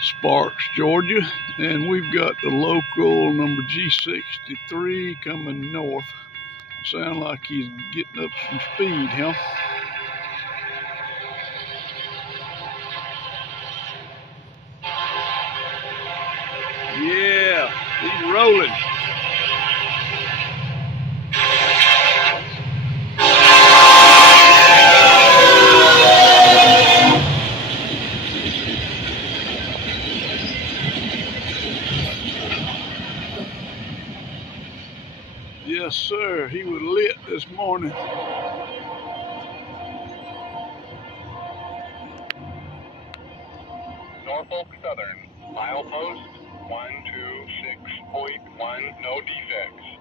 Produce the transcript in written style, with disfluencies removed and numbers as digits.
Sparks, Georgia, and we've got the local number G63 coming north. Sound like he's getting up some speed, huh? Yeah, he's rolling. Yes, sir. He was lit this morning. Norfolk Southern, milepost 126.1, no defects.